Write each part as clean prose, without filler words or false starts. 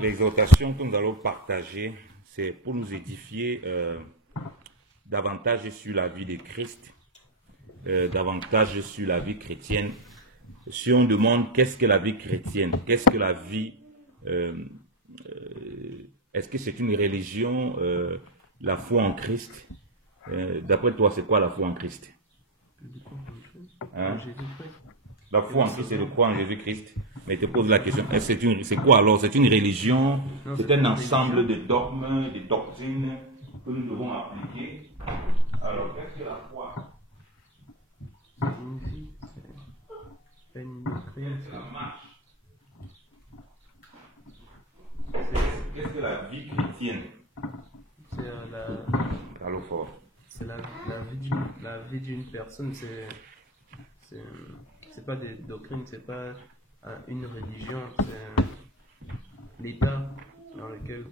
L'exhortation que nous allons partager, c'est pour nous édifier davantage sur la vie de Christ, davantage sur la vie chrétienne. Si on demande qu'est-ce que la vie chrétienne, qu'est-ce que la vie, est-ce que c'est une religion, la foi en Christ? D'après toi, c'est quoi la foi en Christ? Hein? La foi en Christ, c'est de croire en Jésus-Christ. Mais je te pose la question, c'est quoi alors? C'est une religion? C'est un ensemble de dogmes, de doctrines que nous devons appliquer. Alors, qu'est-ce que la foi? C'est la marche. Qu'est-ce que la vie chrétienne? Parlons fort. C'est la vie d'une personne, c'est pas des doctrines, c'est pas une religion, c'est l'état dans lequel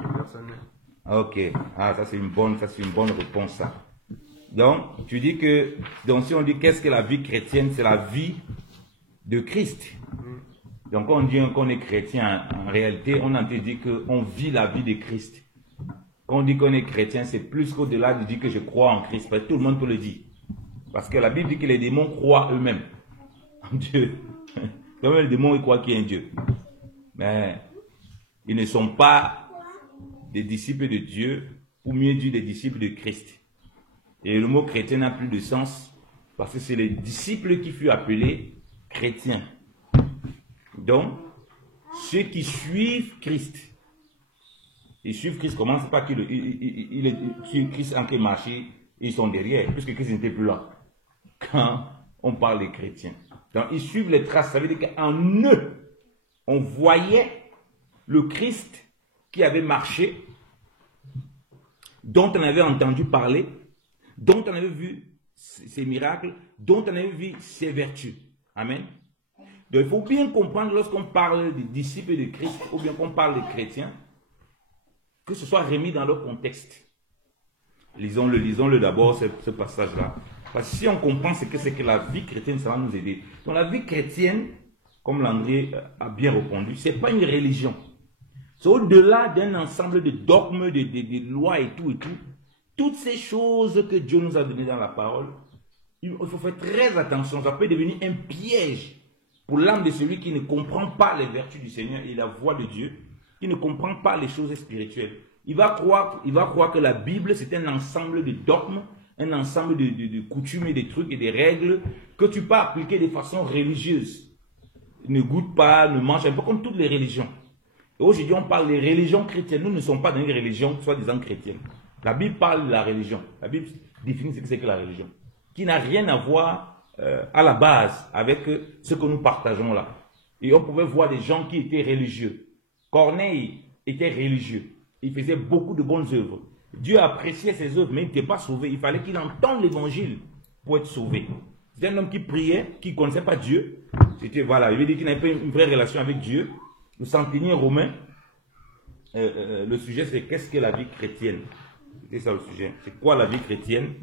une personne est. Ok, ça c'est une bonne réponse ça. Donc tu dis que, donc si on dit qu'est-ce que la vie chrétienne, c'est la vie de Christ. Donc quand on dit qu'on est chrétien, en réalité on a dit qu'on vit la vie de Christ. Quand on dit qu'on est chrétien, c'est plus qu'au-delà de dire que je crois en Christ. Parce que tout le monde peut le dire. Parce que la Bible dit que les démons croient eux-mêmes en Dieu. Même les démons, ils croient qu'il y a un Dieu. Mais ils ne sont pas des disciples de Dieu, ou mieux dit des disciples de Christ. Et le mot chrétien n'a plus de sens, parce que c'est les disciples qui furent appelés chrétiens. Donc, ceux qui suivent Christ, ils suivent Christ, comment? C'est pas qu'il est Christ en qui marché, ils sont derrière, puisque Christ n'était plus là. Quand on parle des chrétiens. Donc, ils suivent les traces. Ça veut dire qu'en eux, on voyait le Christ qui avait marché, dont on avait entendu parler, dont on avait vu ses miracles, dont on avait vu ses vertus. Amen. Donc, il faut bien comprendre lorsqu'on parle des disciples de Christ, ou bien qu'on parle des chrétiens, que ce soit remis dans leur contexte. Lisons-le d'abord, ce passage-là. Parce que si on comprend ce que c'est que la vie chrétienne, ça va nous aider. Donc la vie chrétienne, comme Landry a bien répondu, ce n'est pas une religion. C'est au-delà d'un ensemble de dogmes, de lois et tout. Toutes ces choses que Dieu nous a données dans la parole, il faut faire très attention. Ça peut devenir un piège pour l'âme de celui qui ne comprend pas les vertus du Seigneur et la voix de Dieu, qui ne comprend pas les choses spirituelles. Il va croire que la Bible, c'est un ensemble de dogmes, un ensemble de coutumes et de trucs et des règles que tu peux appliquer de façon religieuse. Ne goûte pas, ne mange, un peu comme toutes les religions. Et aujourd'hui, on parle des religions chrétiennes. Nous ne sommes pas dans une religion soi-disant chrétienne. La Bible parle de la religion. La Bible définit ce que c'est que la religion, qui n'a rien à voir à la base avec ce que nous partageons là. Et on pouvait voir des gens qui étaient religieux. Corneille était religieux. Il faisait beaucoup de bonnes œuvres. Dieu appréciait ses œuvres, mais il n'était pas sauvé. Il fallait qu'il entende l'évangile pour être sauvé. C'était un homme qui priait, qui ne connaissait pas Dieu. C'était, voilà, il veut dire qu'il n'avait pas une vraie relation avec Dieu. Le centenier romain, le sujet c'est qu'est-ce que la vie chrétienne? C'était ça le sujet. C'est quoi la vie chrétienne?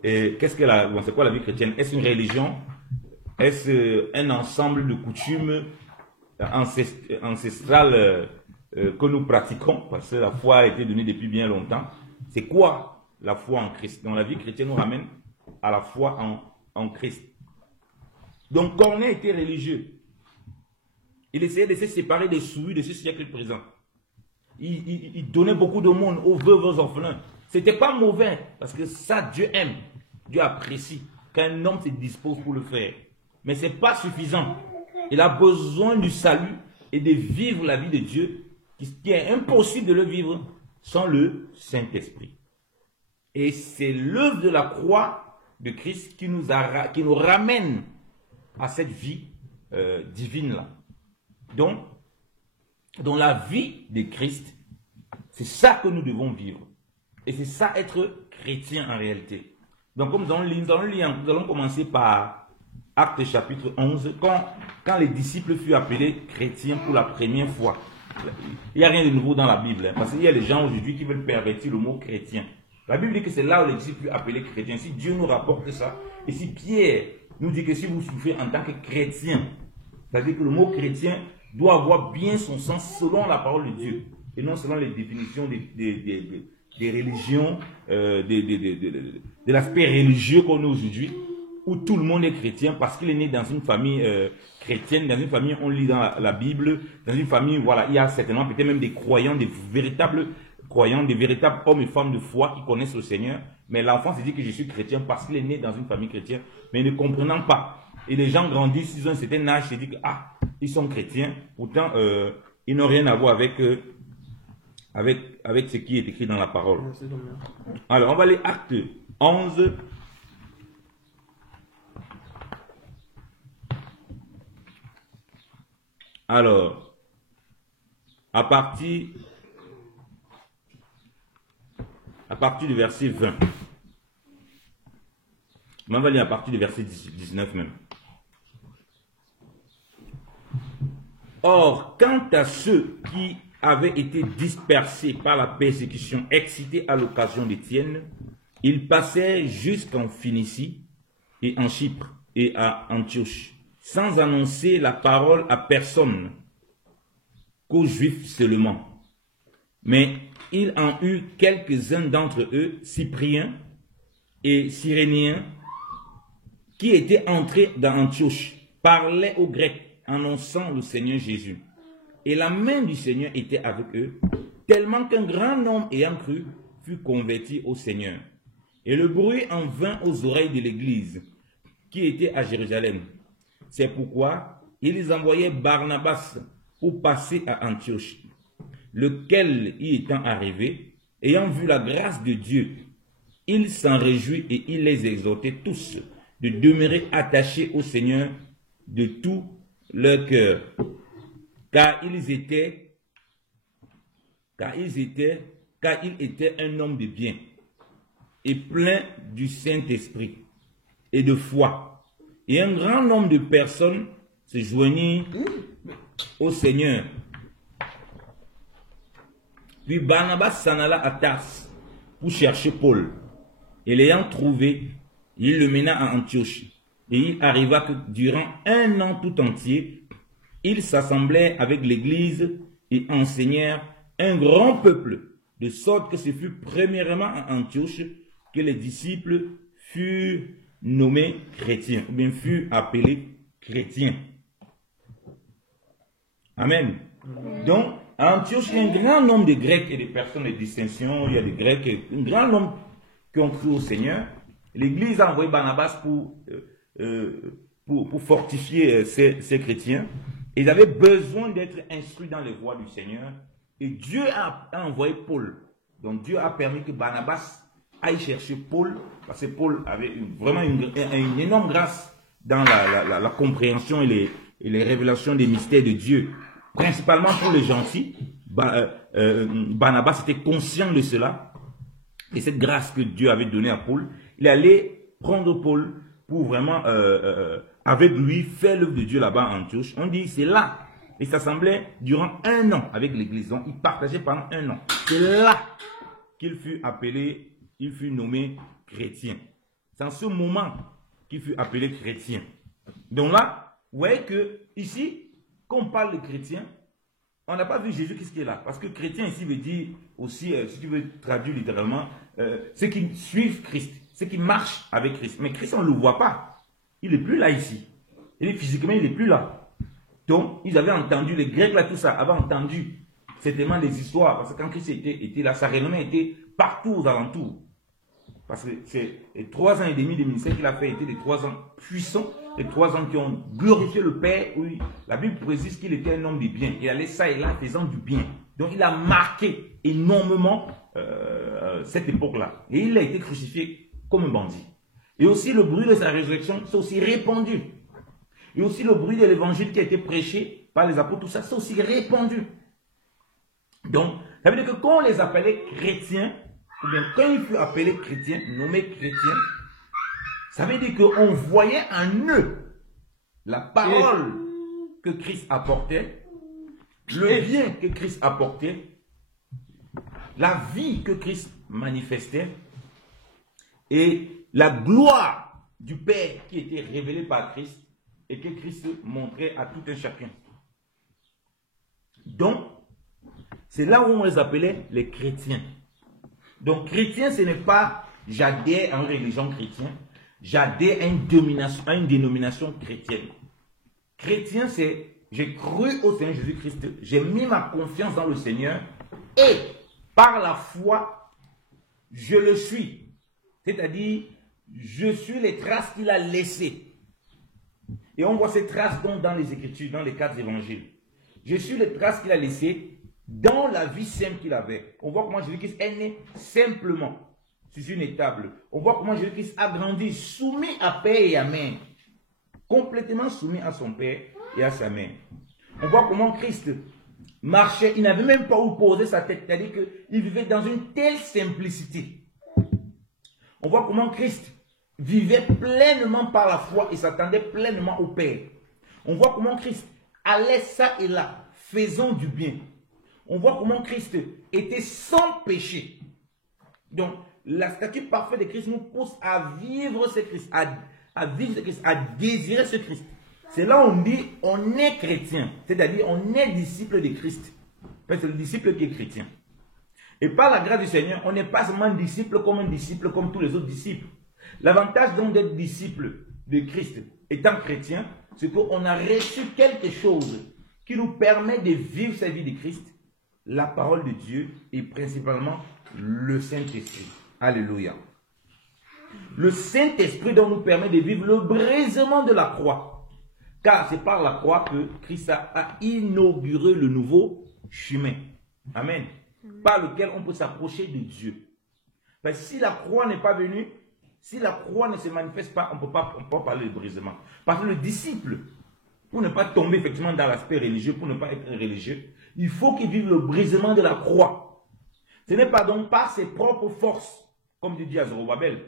C'est quoi la vie chrétienne? Est-ce une religion? Est-ce un ensemble de coutumes ancestrales que nous pratiquons, parce que la foi a été donnée depuis bien longtemps? C'est quoi la foi en Christ? Donc la vie chrétienne nous ramène à la foi en Christ. Donc Corneille était religieux. Il essayait de se séparer des souillures de ce siècle présent. Il donnait beaucoup de monde aux veuves, aux orphelins. C'était pas mauvais, parce que ça Dieu aime, Dieu apprécie qu'un homme se dispose pour le faire. Mais c'est pas suffisant. Il a besoin du salut et de vivre la vie de Dieu, qui est impossible de le vivre sans le Saint-Esprit. Et c'est l'œuvre de la croix de Christ qui nous ramène à cette vie divine-là. Donc, dans la vie de Christ, c'est ça que nous devons vivre. Et c'est ça être chrétien en réalité. Donc, comme nous allons commencer par Actes chapitre 11, quand les disciples furent appelés chrétiens pour la première fois. Il n'y a rien de nouveau dans la Bible, hein, parce qu'il y a des gens aujourd'hui qui veulent pervertir le mot chrétien. La Bible dit que c'est là où les disciples furent appelés chrétiens. Si Dieu nous rapporte ça, et si Pierre nous dit que si vous souffrez en tant que chrétien, c'est-à-dire que le mot chrétien doit avoir bien son sens selon la parole de Dieu et non selon les définitions des religions, de l'aspect religieux qu'on a aujourd'hui, où tout le monde est chrétien parce qu'il est né dans une famille chrétienne, dans une famille on lit dans la Bible, dans une famille, voilà, il y a certainement peut-être même des croyants, des véritables croyants, des véritables hommes et femmes de foi qui connaissent le Seigneur, mais l'enfant se dit que je suis chrétien parce qu'il est né dans une famille chrétienne, mais ne comprenant pas. Et les gens grandissent, ils ont un certain âge, se disent que ils sont chrétiens, pourtant ils n'ont rien à voir avec ce qui est écrit dans la parole. Alors, on va aller Acte 11. Alors, à partir du verset 20. On va lire à partir du verset 19 même. Or, quant à ceux qui avaient été dispersés par la persécution excitée à l'occasion d'Étienne, ils passaient jusqu'en Phénicie et en Chypre et à Antioche, sans annoncer la parole à personne, qu'aux Juifs seulement. Mais il en eut quelques-uns d'entre eux, Cypriens et Cyréniens, qui étaient entrés dans Antioche, parlaient aux Grecs, annonçant le Seigneur Jésus. Et la main du Seigneur était avec eux, tellement qu'un grand nombre ayant cru fut converti au Seigneur. Et le bruit en vint aux oreilles de l'Église, qui était à Jérusalem. C'est pourquoi ils envoyaient Barnabas pour passer à Antioche, lequel, y étant arrivé, ayant vu la grâce de Dieu, il s'en réjouit et il les exhortait tous de demeurer attachés au Seigneur de tout leur cœur, car il était un homme de bien et plein du Saint-Esprit et de foi. Et un grand nombre de personnes se joignirent au Seigneur. Puis Barnabas s'en alla à Tarse pour chercher Paul. Et l'ayant trouvé, il le mena à Antioche. Et il arriva que durant un an tout entier, ils s'assemblaient avec l'Église et enseignèrent un grand peuple, de sorte que ce fut premièrement à Antioche que les disciples furent nommés chrétiens, ou bien furent appelés chrétiens. Amen. Donc, à Antioche, il y a un grand nombre de Grecs et de personnes de distinction. Il y a des Grecs, un grand nombre qui ont cru au Seigneur. L'Église a envoyé Barnabas pour fortifier ces chrétiens. Ils avaient besoin d'être instruits dans les voies du Seigneur. Et Dieu a envoyé Paul. Donc Dieu a permis que Barnabas aille chercher Paul, parce que Paul avait vraiment une énorme grâce dans la compréhension et les révélations des mystères de Dieu. Principalement pour les gentils. Barnabas était conscient de cela. Et cette grâce que Dieu avait donnée à Paul, il allait prendre Paul pour vraiment, avec lui, faire l'œuvre de Dieu là-bas à Antioche. On dit, c'est là. Il s'assemblait durant un an avec l'Église. Donc, il partageait pendant un an. C'est là qu'il fut appelé, il fut nommé chrétien. C'est en ce moment qu'il fut appelé chrétien. Donc là, vous voyez que ici, quand on parle de chrétien, on n'a pas vu Jésus qui est là. Parce que chrétien ici veut dire aussi, si tu veux traduire littéralement, ceux qui suivent Christ, ceux qui marchent avec Christ. Mais Christ, on ne le voit pas. Il n'est plus là ici. Physiquement, il n'est plus là. Donc, ils avaient entendu, les Grecs là, tout ça, avaient entendu certainement des histoires. Parce que quand Christ était là, sa renommée était partout aux alentours. Parce que c'est les 3 ans et demi de ministère qu'il a fait étaient des 3 ans puissants, les 3 ans qui ont glorifié le Père. Oui, la Bible précise qu'il était un homme de bien. Il allait ça et là faisant du bien. Donc il a marqué énormément cette époque-là. Et il a été crucifié comme un bandit. Et aussi le bruit de sa résurrection s'est aussi répandu. Et aussi le bruit de l'évangile qui a été prêché par les apôtres, tout ça s'est aussi répandu. Donc, ça veut dire que quand on les appelait chrétiens, ou bien quand ils furent appelés chrétiens, nommés chrétiens, ça veut dire qu'on voyait en eux la parole que Christ apportait, le bien que Christ apportait, la vie que Christ manifestait et la gloire du Père qui était révélée par Christ et que Christ montrait à tout un chacun. Donc, c'est là où on les appelait les chrétiens. Donc, chrétien, ce n'est pas j'adhère à une religion chrétienne, j'adhère à une dénomination chrétienne. Chrétien, c'est j'ai cru au Seigneur Jésus-Christ, j'ai mis ma confiance dans le Seigneur et par la foi, je le suis. C'est-à-dire, je suis les traces qu'il a laissées. Et on voit ces traces donc dans les Écritures, dans les 4 évangiles. Je suis les traces qu'il a laissées dans la vie simple qu'il avait. On voit comment Jésus-Christ est né simplement sur une étable. On voit comment Jésus-Christ a grandi soumis à père et à mère. Complètement soumis à son père et à sa mère. On voit comment Christ marchait. Il n'avait même pas où poser sa tête. C'est-à-dire qu'il vivait dans une telle simplicité. On voit comment Christ vivait pleinement par la foi et s'attendait pleinement au Père. On voit comment Christ allait ça et là, faisant du bien. On voit comment Christ était sans péché. Donc, la statue parfaite de Christ nous pousse à vivre ce Christ, à vivre ce Christ, à désirer ce Christ. C'est là où on dit, on est chrétien. C'est-à-dire, on est disciple de Christ. C'est le disciple qui est chrétien. Et par la grâce du Seigneur, on n'est pas seulement un disciple comme tous les autres disciples. L'avantage donc d'être disciple de Christ, étant chrétien, c'est qu'on a reçu quelque chose qui nous permet de vivre sa vie de Christ, la parole de Dieu et principalement le Saint-Esprit. Alléluia. Le Saint-Esprit donc nous permet de vivre le brisement de la croix. Car c'est par la croix que Christ a inauguré le nouveau chemin. Amen. Par lequel on peut s'approcher de Dieu. Parce que si la croix n'est pas venue, si la croix ne se manifeste pas, on ne peut pas parler de brisement. Parce que le disciple, pour ne pas tomber effectivement dans l'aspect religieux, pour ne pas être religieux, il faut qu'il vive le brisement de la croix. Ce n'est pas donc par ses propres forces, comme dit à Zorobabel,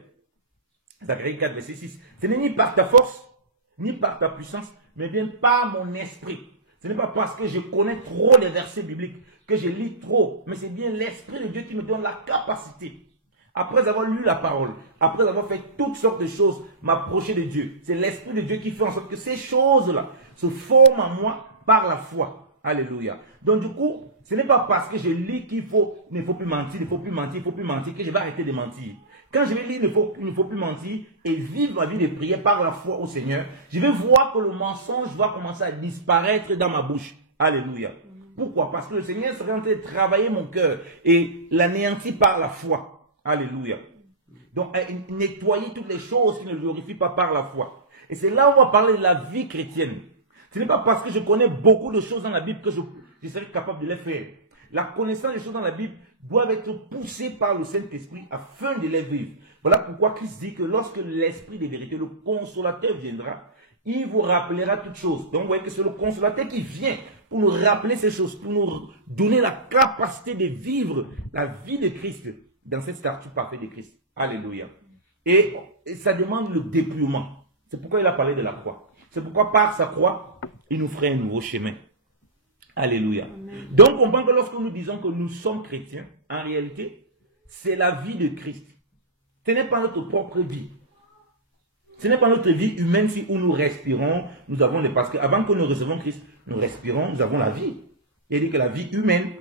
Zacharie 4, verset 6. Ce n'est ni par ta force, ni par ta puissance, mais bien par mon esprit. Ce n'est pas parce que je connais trop les versets bibliques, que je lis trop, mais c'est bien l'Esprit de Dieu qui me donne la capacité. Après avoir lu la parole, après avoir fait toutes sortes de choses, m'approcher de Dieu. C'est l'Esprit de Dieu qui fait en sorte que ces choses-là se forment en moi par la foi. Alléluia. Donc du coup, ce n'est pas parce que je lis qu'il ne faut plus mentir, il ne faut plus mentir, il ne faut plus mentir, que je vais arrêter de mentir. Quand je vais lire, il ne faut plus mentir et vivre ma vie de prière par la foi au Seigneur, je vais voir que le mensonge va commencer à disparaître dans ma bouche. Alléluia. Pourquoi? Parce que le Seigneur serait en train de travailler mon cœur et l'anéantir par la foi. Alléluia. Donc, nettoyer toutes les choses qui ne le glorifient pas par la foi. Et c'est là où on va parler de la vie chrétienne. Ce n'est pas parce que je connais beaucoup de choses dans la Bible que je serai capable de les faire. La connaissance des choses dans la Bible doit être poussée par le Saint-Esprit afin de les vivre. Voilà pourquoi Christ dit que lorsque l'Esprit de vérité, le Consolateur viendra, il vous rappellera toutes choses. Donc, vous voyez que c'est le Consolateur qui vient pour nous rappeler ces choses, pour nous donner la capacité de vivre la vie de Christ dans cette statue parfaite de Christ. Alléluia. Et ça demande le dépouillement. C'est pourquoi il a parlé de la croix. C'est pourquoi par sa croix, il nous ferait un nouveau chemin. Alléluia. Amen. Donc, on comprend que lorsque nous disons que nous sommes chrétiens, en réalité, c'est la vie de Christ. Ce n'est pas notre propre vie. Ce n'est pas notre vie humaine si où nous respirons, nous avons les... Parce qu'avant que nous recevons Christ, nous respirons, nous avons la vie. Il dit que la vie humaine,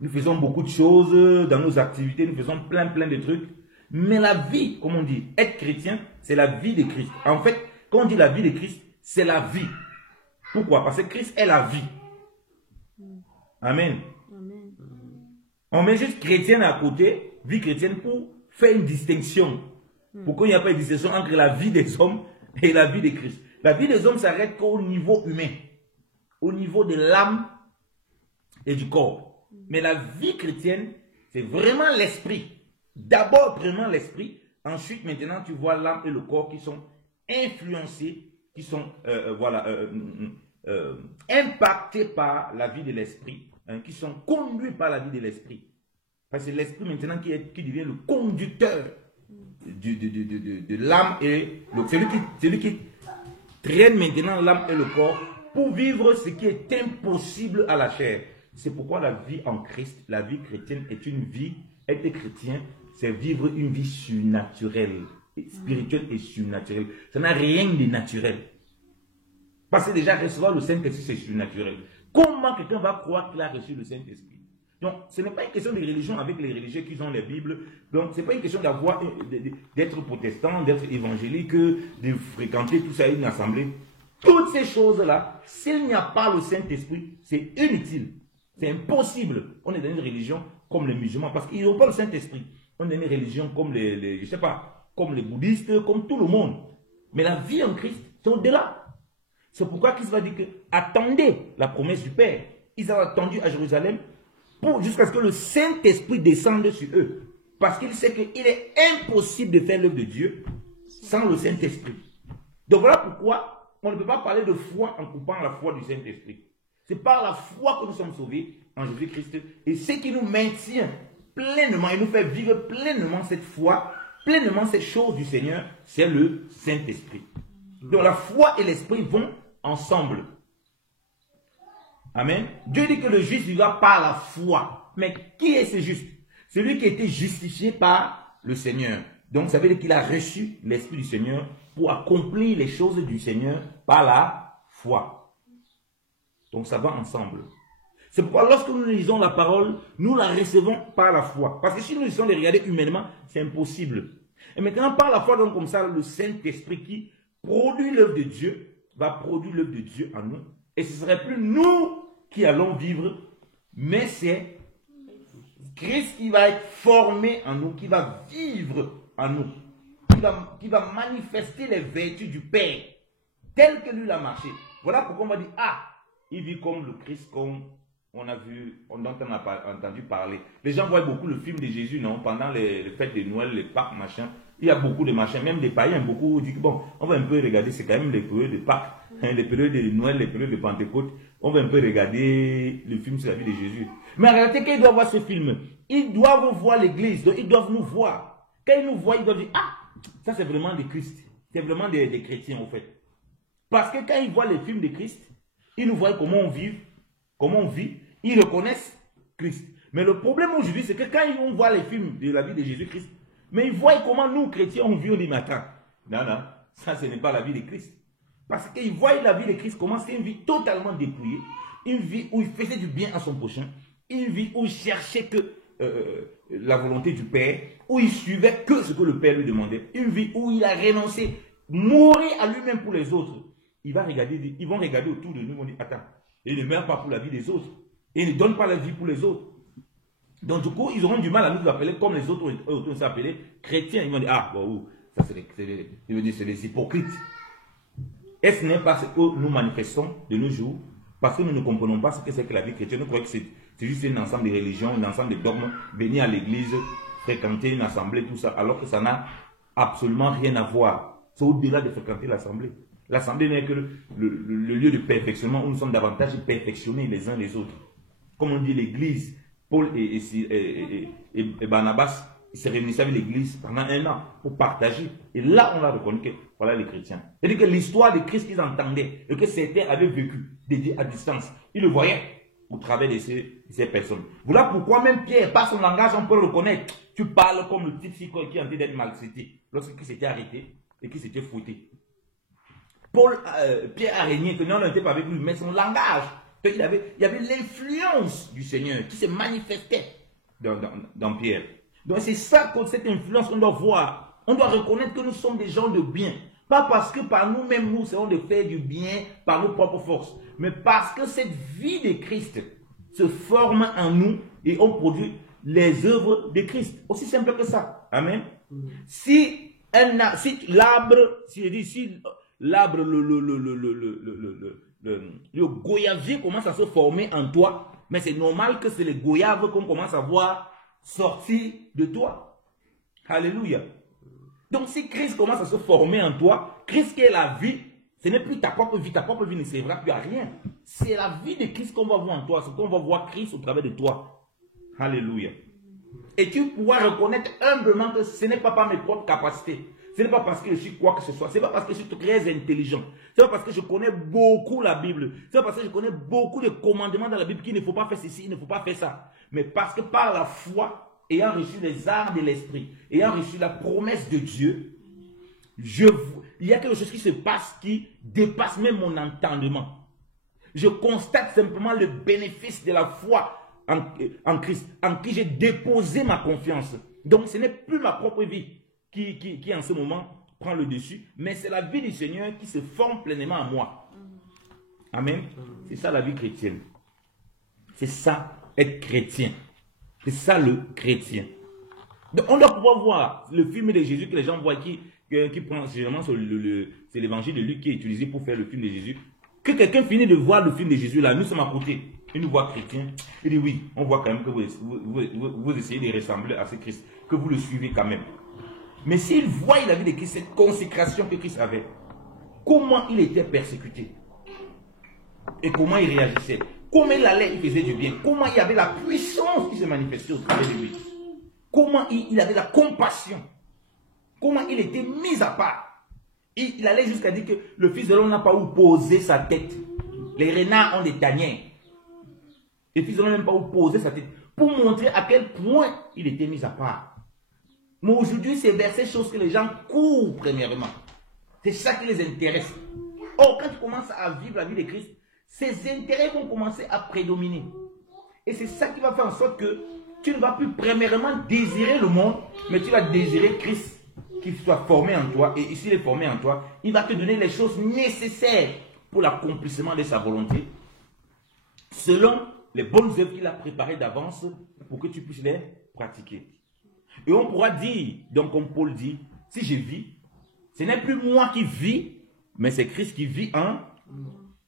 nous faisons beaucoup de choses dans nos activités, nous faisons plein de trucs. Mais la vie, comme on dit, être chrétien, c'est la vie de Christ. En fait, quand on dit la vie de Christ, c'est la vie. Pourquoi? Parce que Christ est la vie. Amen. Amen. On met juste chrétienne à côté, vie chrétienne, pour faire une distinction. Pour qu'il n'y ait pas de distinction entre la vie des hommes et la vie de Christ. La vie des hommes s'arrête qu'au niveau humain, au niveau de l'âme et du corps. Mais la vie chrétienne, c'est vraiment l'esprit. D'abord, vraiment l'esprit. Ensuite, maintenant, tu vois l'âme et le corps qui sont influencés, qui sont impactés par la vie de l'esprit, hein, qui sont conduits par la vie de l'esprit. Parce que c'est l'esprit maintenant qui devient le conducteur de l'âme et le corps. Celui qui traîne maintenant l'âme et le corps pour vivre ce qui est impossible à la chair. C'est pourquoi la vie en Christ, la vie chrétienne est une vie, être chrétien, c'est vivre une vie surnaturelle, spirituelle et surnaturelle. Ça n'a rien de naturel. Parce que déjà recevoir le Saint-Esprit, c'est surnaturel. Comment quelqu'un va croire qu'il a reçu le Saint-Esprit? Donc, ce n'est pas une question de religion avec les religieux qui ont les Bibles. Donc, ce n'est pas une question d'être protestant, d'être évangélique, de fréquenter tout ça, une assemblée. Toutes ces choses-là, s'il n'y a pas le Saint-Esprit, c'est inutile. C'est impossible. On est dans une religion comme les musulmans, parce qu'ils n'ont pas le Saint-Esprit. On est dans une religion comme je sais pas, comme les bouddhistes, comme tout le monde. Mais la vie en Christ, c'est au-delà. C'est pourquoi Christ va dire que attendez la promesse du Père. Ils ont attendu à Jérusalem jusqu'à ce que le Saint-Esprit descende sur eux. Parce qu'il sait qu'il est impossible de faire l'œuvre de Dieu sans le Saint-Esprit. Donc voilà pourquoi on ne peut pas parler de foi en coupant la foi du Saint-Esprit. C'est par la foi que nous sommes sauvés en Jésus-Christ. Et ce qui nous maintient pleinement et nous fait vivre pleinement cette foi, pleinement cette chose du Seigneur, c'est le Saint-Esprit. Donc la foi et l'Esprit vont ensemble. Amen. Dieu dit que le juste vivra par la foi. Mais qui est ce juste? Celui qui a été justifié par le Seigneur. Donc ça veut dire qu'il a reçu l'Esprit du Seigneur pour accomplir les choses du Seigneur par la foi. Donc ça va ensemble. C'est pourquoi lorsque nous lisons la parole, nous la recevons par la foi. Parce que si nous lisons les regarder humainement, c'est impossible. Et maintenant par la foi, donc comme ça, le Saint-Esprit qui produit l'œuvre de Dieu va produire l'œuvre de Dieu en nous. Et ce ne serait plus nous qui allons vivre, mais c'est Christ qui va être formé en nous, qui va vivre en nous, qui va manifester les vertus du Père, tel que lui l'a marché. Voilà pourquoi on va dire, ah, il vit comme le Christ, comme on a vu, dont on a entendu parler. Les gens voient beaucoup le film de Jésus, non? Pendant les fêtes de Noël, les Pâques, machin. Il y a beaucoup de machins, même des païens, beaucoup disent, bon, on va un peu regarder, c'est quand même les périodes de Pâques, les périodes de Noël, les périodes de Pentecôte. On va un peu regarder le film sur la vie de Jésus. Mais en réalité, quand ils doivent voir ce film, ils doivent voir l'église, donc ils doivent nous voir. Quand ils nous voient, ils doivent dire, ah, ça c'est vraiment des Christ. C'est vraiment des chrétiens, en fait. Parce que quand ils voient les films de Christ, ils nous voient comment on vit, ils reconnaissent Christ. Mais le problème aujourd'hui, c'est que quand on voit les films de la vie de Jésus-Christ, mais ils voient comment nous, chrétiens, on vit au matin. Non, non, ça ce n'est pas la vie de Christ. Parce qu'ils voient la vie de Christ, comment c'est une vie totalement dépouillée, une vie où il faisait du bien à son prochain, une vie où il cherchait que la volonté du Père, où il suivait que ce que le Père lui demandait, une vie où il a renoncé, mourir à lui-même pour les autres. Ils vont regarder autour de nous, ils vont dire, attends, il ne meurt pas pour la vie des autres, il ne donne pas la vie pour les autres. Donc du coup, ils auront du mal à nous appeler comme les autres ont s'appeler chrétiens. Ils vont dire, ah, bon, ça c'est des hypocrites. Et ce n'est pas ce que nous manifestons de nos jours, parce que nous ne comprenons pas ce que c'est que la vie chrétienne. Nous croyons que c'est juste un ensemble de religions, un ensemble de dogmes, venir à l'église, fréquenter une assemblée, tout ça, alors que ça n'a absolument rien à voir. C'est au-delà de fréquenter l'assemblée. L'assemblée n'est que le lieu de perfectionnement où nous sommes davantage perfectionnés les uns les autres. Comme on dit l'église, Paul et Barnabas, ils se réunissaient avec l'église pendant 1 an pour partager. Et là, on a reconnu que voilà les chrétiens. C'est-à-dire que l'histoire de Christ qu'ils entendaient et que certains avaient vécu, dédié à distance, ils le voyaient au travers de ces personnes. Voilà pourquoi même Pierre, par son langage, on peut le reconnaître. Tu parles comme le type qui est en train d'être maltraité lorsqu'il s'était arrêté et qu'il s'était fouetté. Pierre a régné, que non, on n'était pas avec lui, mais son langage, il y avait l'influence du Seigneur qui se manifestait dans Pierre. Donc c'est ça, cette influence qu'on doit voir. On doit reconnaître que nous sommes des gens de bien. Pas parce que par nous-mêmes, nous serons de faire du bien par nos propres forces. Mais parce que cette vie de Christ se forme en nous et on produit les œuvres de Christ. Aussi simple que ça. Amen. Si l'arbre, le goyavier commence à se former en toi, mais c'est normal que c'est les goyaves qu'on commence à voir sortir de toi. Alléluia. Donc si Christ commence à se former en toi, Christ qui est la vie, ce n'est plus ta propre vie ne servira plus à rien. C'est la vie de Christ qu'on va voir en toi, c'est qu'on va voir Christ au travers de toi. Alléluia. Et tu pourras reconnaître humblement que ce n'est pas par mes propres capacités. Ce n'est pas parce que je suis quoi que ce soit. Ce n'est pas parce que je suis très intelligent. Ce n'est pas parce que je connais beaucoup la Bible. Ce n'est pas parce que je connais beaucoup de commandements dans la Bible qu'il ne faut pas faire ceci, il ne faut pas faire ça. Mais parce que par la foi, ayant reçu les arts de l'esprit, ayant reçu la promesse de Dieu, il y a quelque chose qui se passe qui dépasse même mon entendement. Je constate simplement le bénéfice de la foi en Christ, en qui j'ai déposé ma confiance. Donc ce n'est plus ma propre vie qui en ce moment prend le dessus, mais c'est la vie du Seigneur qui se forme pleinement en moi. Amen. C'est ça la vie chrétienne. C'est ça être chrétien. C'est ça le chrétien. Donc, on doit pouvoir voir le film de Jésus que les gens voient qui prend généralement c'est l'évangile de Luc qui est utilisé pour faire le film de Jésus. Que quelqu'un finit de voir le film de Jésus là, nous sommes à côté, il nous voit chrétien, il dit oui, on voit quand même que vous essayez de ressembler à ce Christ, que vous le suivez quand même. Mais s'il voit la vie de Christ, cette consécration que Christ avait, comment il était persécuté et comment il réagissait, comment il allait, il faisait du bien, comment il y avait la puissance qui se manifestait au travers de lui, comment il avait la compassion, comment il était mis à part. Il allait jusqu'à dire que le Fils de l'homme n'a pas où poser sa tête. Les renards ont des tanières. Le Fils de l'homme n'a pas où poser sa tête. Pour montrer à quel point il était mis à part. Mais aujourd'hui, c'est vers ces choses que les gens courent premièrement. C'est ça qui les intéresse. Or, quand tu commences à vivre la vie de Christ, ces intérêts vont commencer à prédominer. Et c'est ça qui va faire en sorte que tu ne vas plus premièrement désirer le monde, mais tu vas désirer Christ. Qu'il soit formé en toi, et s'il est formé en toi, il va te donner les choses nécessaires pour l'accomplissement de sa volonté, selon les bonnes œuvres qu'il a préparées d'avance pour que tu puisses les pratiquer. Et on pourra dire, donc comme Paul dit, si je vis, ce n'est plus moi qui vis, mais c'est Christ qui vit en.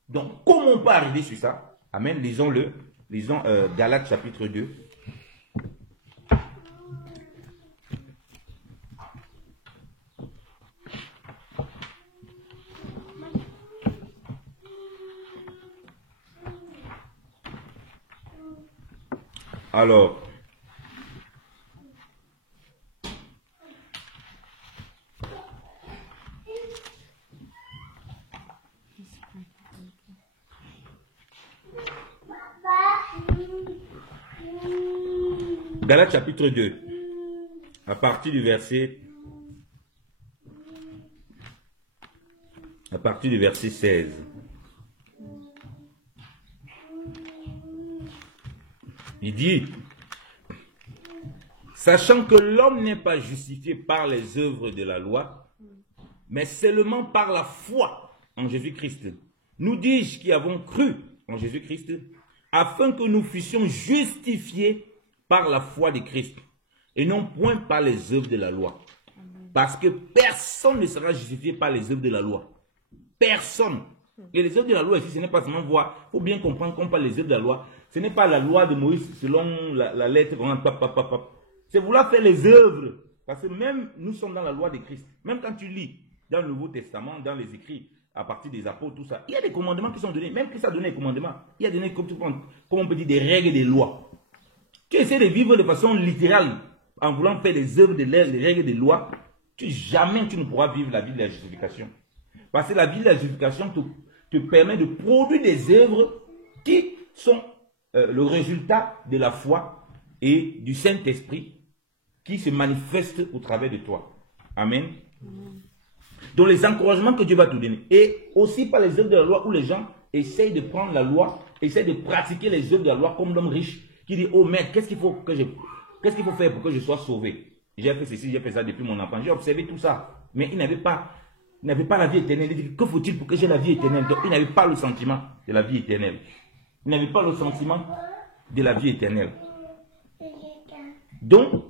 Donc comment on peut arriver sur ça? Amen, lisons-le, lisons Galates chapitre 2. Alors, Galates chapitre 2, à partir du verset 16. Il dit, sachant que l'homme n'est pas justifié par les œuvres de la loi, mais seulement par la foi en Jésus-Christ. Nous dis-je qui avons cru en Jésus-Christ, afin que nous fussions justifiés par la foi de Christ, et non point par les œuvres de la loi. Parce que personne ne sera justifié par les œuvres de la loi. Personne. Et les œuvres de la loi ici, ce n'est pas seulement voir. Il faut bien comprendre qu'on parle des œuvres de la loi. Ce n'est pas la loi de Moïse selon la lettre. C'est vouloir faire les œuvres. Parce que même nous sommes dans la loi de Christ. Même quand tu lis dans le Nouveau Testament, dans les écrits, à partir des apôtres, tout ça, il y a des commandements qui sont donnés. Même Christ a donné des commandements. Il y a donné, comme on peut dire, des règles et des lois. Tu essaies de vivre de façon littérale en voulant faire des œuvres, des règles et des lois. Jamais tu ne pourras vivre la vie de la justification. Parce que la vie de la justification te permet de produire des œuvres qui sont le résultat de la foi et du Saint-Esprit qui se manifestent au travers de toi. Amen. Donc les encouragements que Dieu va te donner. Et aussi par les œuvres de la loi où les gens essayent de prendre la loi, essayent de pratiquer les œuvres de la loi comme l'homme riche qui dit, oh maître, qu'est-ce qu'il faut faire pour que je sois sauvé? J'ai fait ceci, j'ai fait ça depuis mon enfant. J'ai observé tout ça. Mais il n'avait pas la vie éternelle. Il dit, que faut-il pour que j'ai la vie éternelle? Donc il n'avait pas le sentiment de la vie éternelle. Il n'avait pas le sentiment de la vie éternelle. Donc,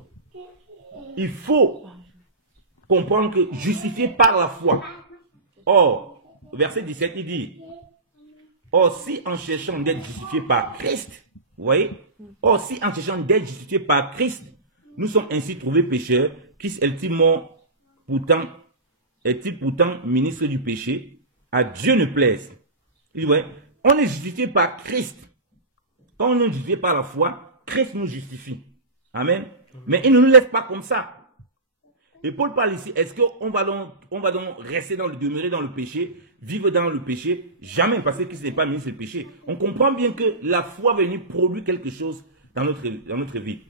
il faut comprendre que justifié par la foi. Or, verset 17, il dit, or si en cherchant d'être justifié par Christ, vous voyez, or si en cherchant d'être justifié par Christ, nous sommes ainsi trouvés pécheurs, Christ est-il pourtant ministre du péché? À Dieu ne plaise. Il dit, ouais, on est justifié par Christ. Quand on est justifié par la foi, Christ nous justifie. Amen. Mais il ne nous laisse pas comme ça. Et Paul parle ici, est-ce qu'on va donc demeurer dans le péché, vivre dans le péché? Jamais, parce que Christ n'est pas ministre du péché. On comprend bien que la foi va venir produire quelque chose dans notre vie.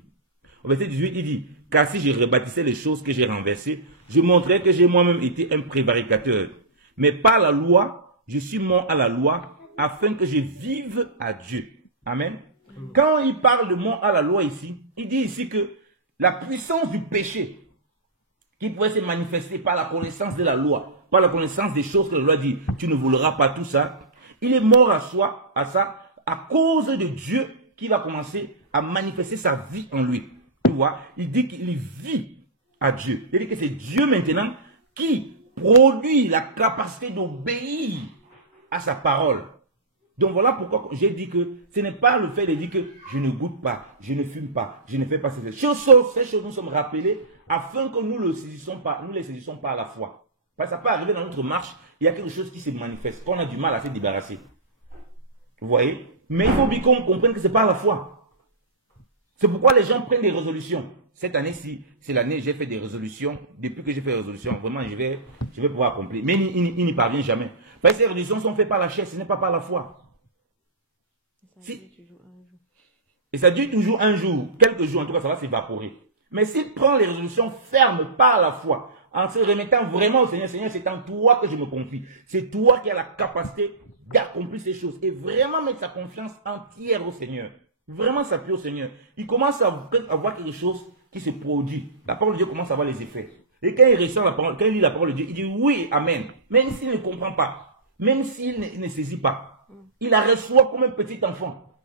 Au verset 18, il dit, car si je rebâtissais les choses que j'ai renversées, je montrerais que j'ai moi-même été un prévaricateur. Mais par la loi, je suis mort à la loi, afin que je vive à Dieu. Amen. Quand il parle de mort à la loi ici, il dit ici que la puissance du péché qui pouvait se manifester par la connaissance de la loi, par la connaissance des choses que la loi dit, tu ne voleras pas, tout ça, il est mort à ça, à cause de Dieu qui va commencer à manifester sa vie en lui. Tu vois, il dit qu'il vit à Dieu. Il dit que c'est Dieu maintenant qui produit la capacité d'obéir à sa parole. Donc voilà pourquoi j'ai dit que ce n'est pas le fait de dire que je ne goûte pas, je ne fume pas, je ne fais pas ces choses. Ces choses nous sommes rappelées afin que nous ne les saisissons pas à la fois. Parce que ça peut arriver dans notre marche, il y a quelque chose qui se manifeste, qu'on a du mal à se débarrasser. Vous voyez? Mais il faut bien qu'on comprenne que ce n'est pas à la foi. C'est pourquoi les gens prennent des résolutions. Cette année-ci, c'est l'année où j'ai fait des résolutions. Depuis que j'ai fait des résolutions, vraiment, je vais pouvoir accomplir. Mais il n'y parvient jamais. Parce que ces résolutions sont faites par la chair, ce n'est pas par la foi. Et ça dure toujours un jour, quelques jours, en tout cas, ça va s'évaporer. Mais s'il prend les résolutions fermes par la foi, en se remettant vraiment au Seigneur, Seigneur, c'est en toi que je me confie. C'est toi qui as la capacité d'accomplir ces choses. Et vraiment mettre sa confiance entière au Seigneur. Vraiment s'appuyer au Seigneur. Il commence à voir quelque chose qui se produit. La parole de Dieu commence à avoir les effets. Et quand il ressent la parole, quand il lit la parole de Dieu, il dit oui, amen. Même s'il ne comprend pas, même s'il ne saisit pas, il la reçoit comme un petit enfant.